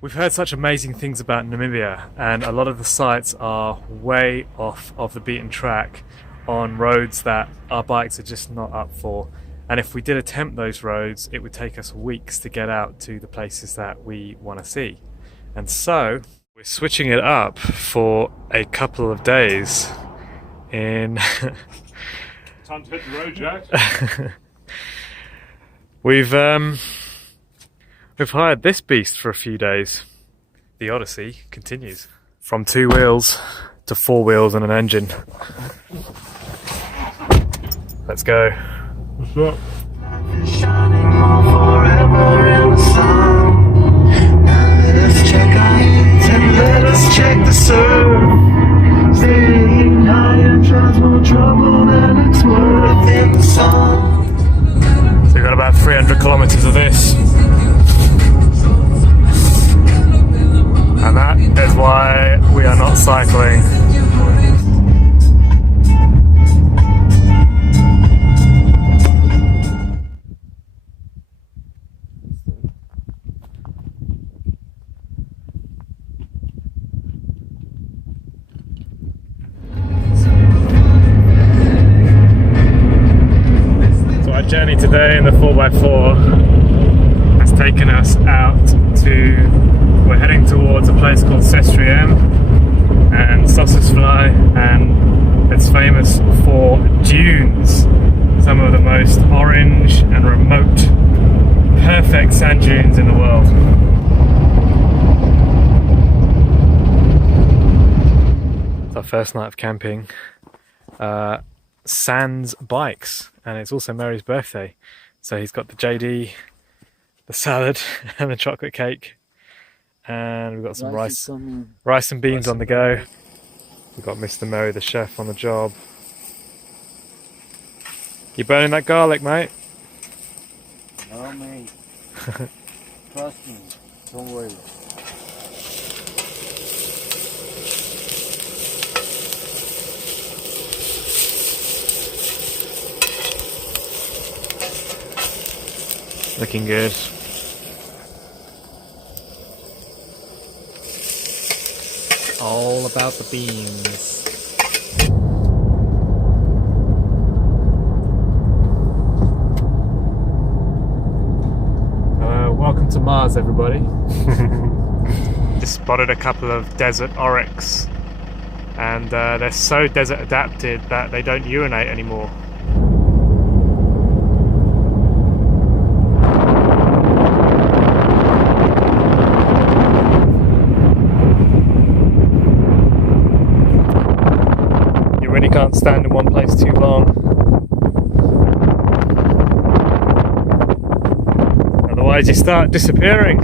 We've heard such amazing things about Namibia, and a lot of the sites are way off of the beaten track on roads that our bikes are just not up for. And if we did attempt those roads, it would take us weeks to get out to the places that we want to see. And so we're switching it up for a couple of days in Time to hit the road, Jack. We've hired this beast for a few days. The Odyssey continues. From 2 wheels to 4 wheels and an engine. Let's go. What's up? Shining on forever in the sun. Now let us check our heat and let us check the sun. Staying high and drives more trouble than it's worth in the sun. So we've got about 300 kilometers of this. And that is why we are not cycling. So our journey today in the 4x4 has taken us out to, we're heading towards a place called Sestriem and Sossusvlei, and it's famous for dunes, some of the most orange and remote, perfect sand dunes in the world. It's our first night of camping. Sans bikes, and it's also Mary's birthday, so he's got the JD, the salad and the chocolate cake, and we've got some rice and beans on the go. We've got Mr. Mary the chef on the job. You burning that garlic, mate? No, mate. Trust me. Don't worry. Looking good. All about the beans. Welcome to Mars, everybody. Just spotted a couple of desert oryx, and they're so desert adapted that they don't urinate anymore. You can't stand in one place too long, otherwise you start disappearing.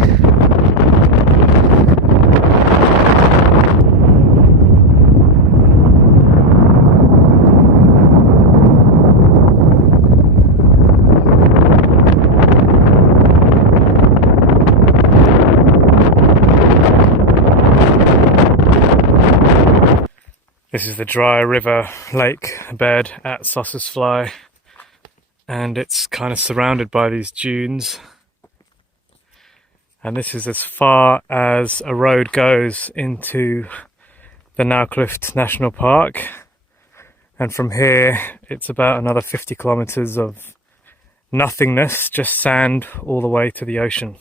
This is the dry river lake bed at Sossusvlei, and it's kind of surrounded by these dunes. And this is as far as a road goes into the Naukluft National Park. And from here, it's about another 50 kilometers of nothingness, just sand all the way to the ocean.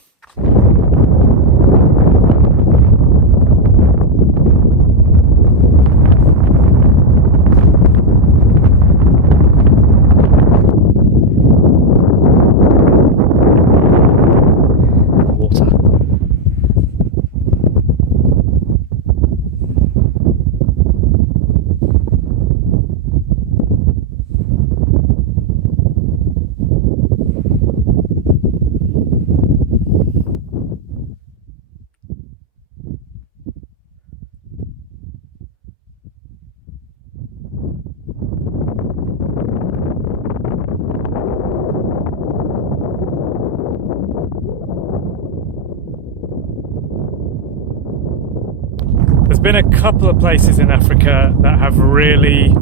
There's been a couple of places in Africa that have really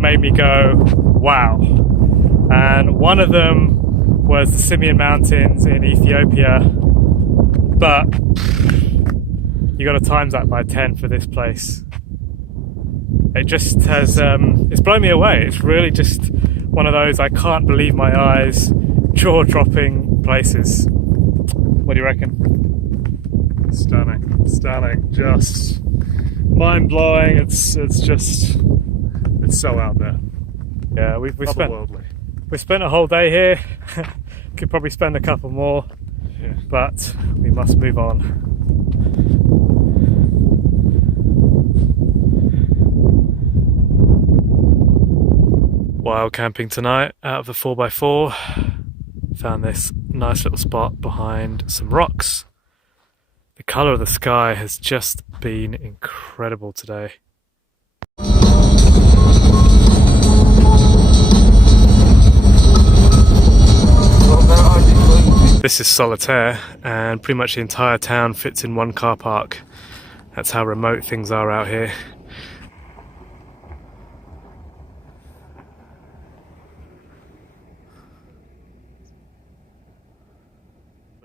made me go, wow. And one of them was the Simien Mountains in Ethiopia. But You got to times that by 10 for this place. It just has, it's blown me away. It's really just one of those I can't believe my eyes, jaw-dropping places. What do you reckon? Stunning, stunning, just mind-blowing. It's so out there. Yeah, we spent Otherworldly. a whole day here. Could probably spend a couple more, Yeah. but we must move on. Wild camping tonight out of the 4x4. Found this nice little spot behind some rocks. The colour of the sky has just been incredible today. This is Solitaire, and pretty much the entire town fits in one car park. That's how remote things are out here.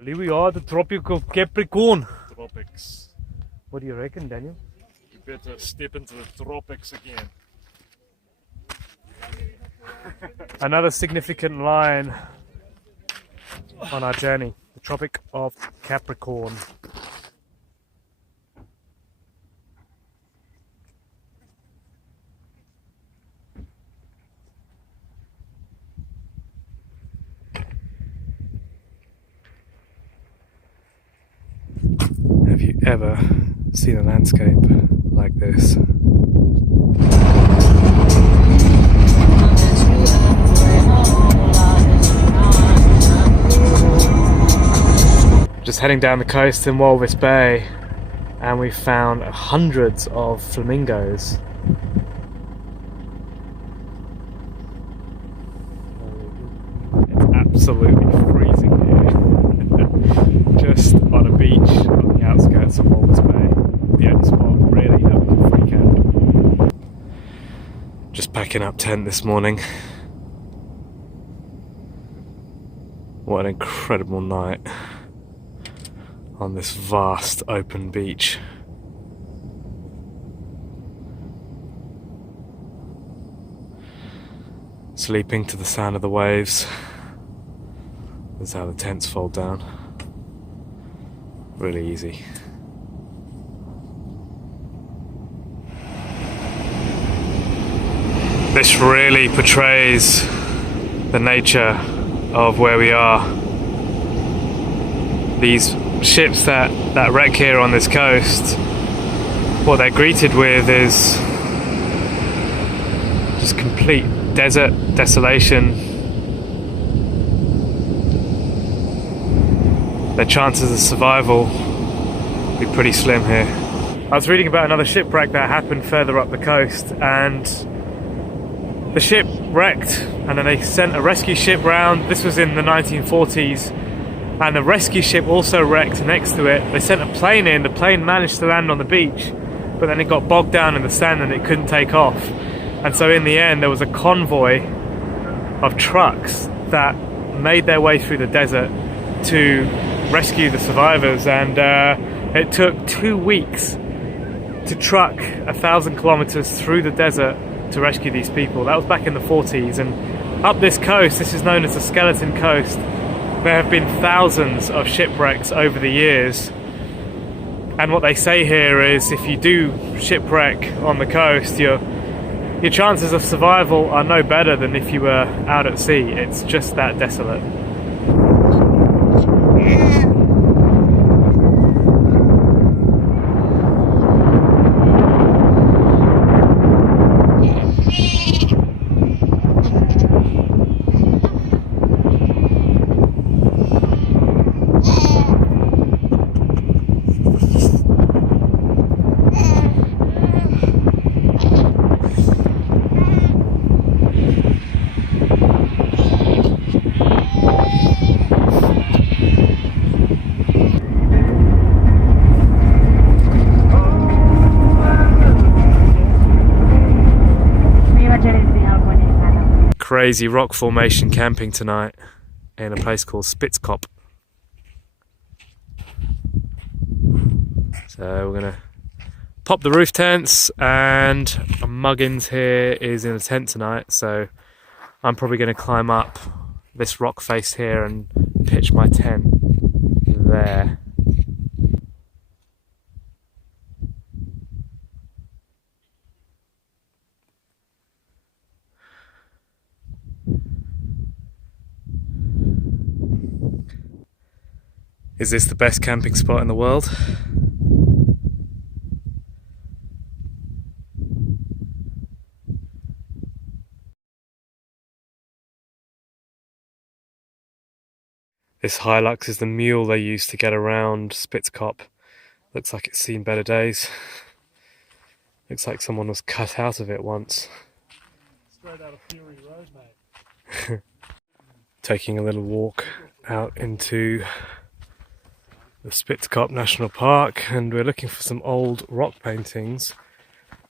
Here we are, the Tropic of Capricorn. Tropics. What do you reckon, Daniel? You better step into the tropics again. Another significant line on our journey, the Tropic of Capricorn. Have you ever seen a landscape like this? Just heading down the coast in Walvis Bay, and we found hundreds of flamingos. It's absolutely freezing here. Just on a beach on the outskirts of Walvis Bay. The only spot really that we can free camp. Just packing up tent this morning. What an incredible night on this vast open beach. Sleeping to the sound of the waves. That's how the tents fold down. Really easy. This really portrays the nature of where we are. These ships that wreck here on this coast, what they're greeted with is just complete desert desolation. Their chances of survival would be pretty slim here. I was reading about another shipwreck that happened further up the coast, and the ship wrecked and then they sent a rescue ship round. This was in the 1940s, and the rescue ship also wrecked next to it. They sent a plane in, the plane managed to land on the beach, but then it got bogged down in the sand and it couldn't take off. And so in the end there was a convoy of trucks that made their way through the desert to rescue the survivors, and it took 2 weeks to truck 1,000 kilometers through the desert to rescue these people. That was back in the 40s, and up this coast, this is known as the Skeleton Coast, there have been thousands of shipwrecks over the years. And what they say here is if you do shipwreck on the coast, your chances of survival are no better than if you were out at sea. It's just that desolate. Crazy rock formation camping tonight in a place called Spitzkop. So we're gonna pop the roof tents, and Muggins here is in a tent tonight, so I'm probably gonna climb up this rock face here and pitch my tent there. Is this the best camping spot in the world? This Hilux is the mule they used to get around Spitzkop. Looks like it's seen better days. Looks like someone was cut out of it once. Straight out of Fury Road, mate. Taking a little walk out into the Spitzkop National Park, and we're looking for some old rock paintings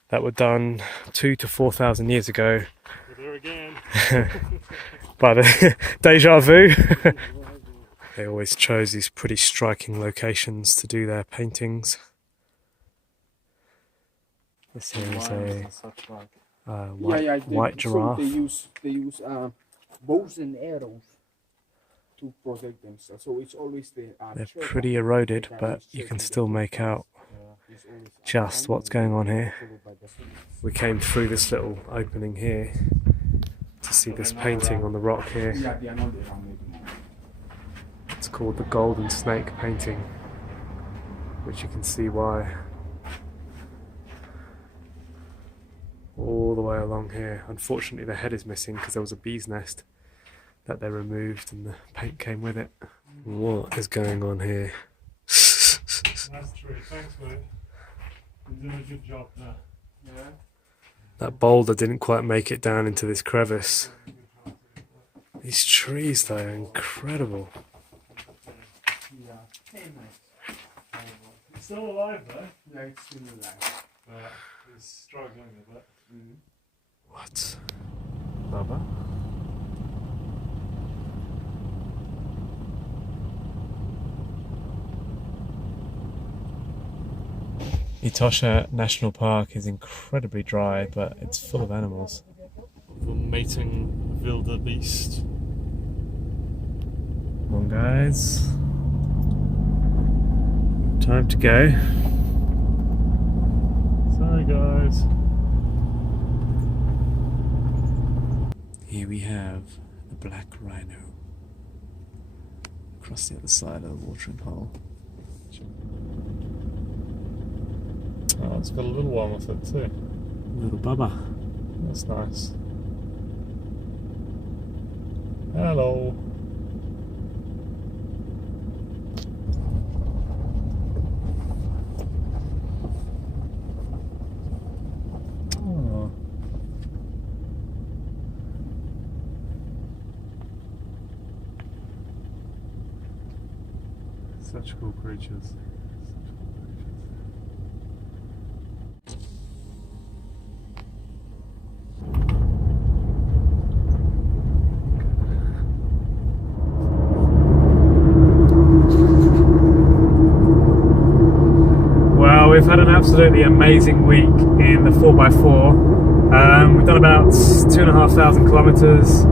that were done 2,000 to 4,000 years ago. We're there again. By the Deja Vu. They always chose these pretty striking locations to do their paintings. This here is a white giraffe. They use bows and arrows to protect themselves. So it's always the. They're pretty eroded, but you can still make out just what's going on here. We came through this little opening here to see this painting on the rock here. It's called the Golden Snake painting, which you can see why. All the way along here. Unfortunately the head is missing because there was a bee's nest that they removed and the paint came with it. What is going on here? That's true. Thanks, mate. You're doing a good job there. Yeah. That boulder didn't quite make it down into this crevice. These trees though are incredible. It's still alive though. Yeah, it's still alive. He's struggling a bit. What? Baba? Etosha National Park is incredibly dry, but it's full of animals. The mating wildebeest. Come on, guys. Time to go. Sorry, guys. Here we have the black rhino across the other side of the watering hole. Oh, it's got a little one with it too. Little bubba. That's nice. Hello. Oh. Such cool creatures. We've had an absolutely amazing week in the 4x4. We've done about 2,500 kilometres,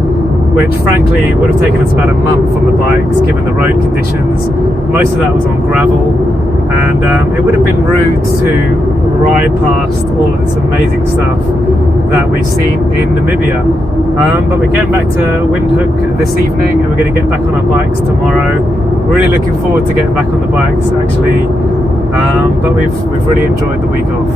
which frankly would have taken us about a month on the bikes given the road conditions. Most of that was on gravel, and it would have been rude to ride past all of this amazing stuff that we've seen in Namibia. But we're getting back to Windhoek this evening, and we're going to get back on our bikes tomorrow. We're really looking forward to getting back on the bikes actually. But we've really enjoyed the week off.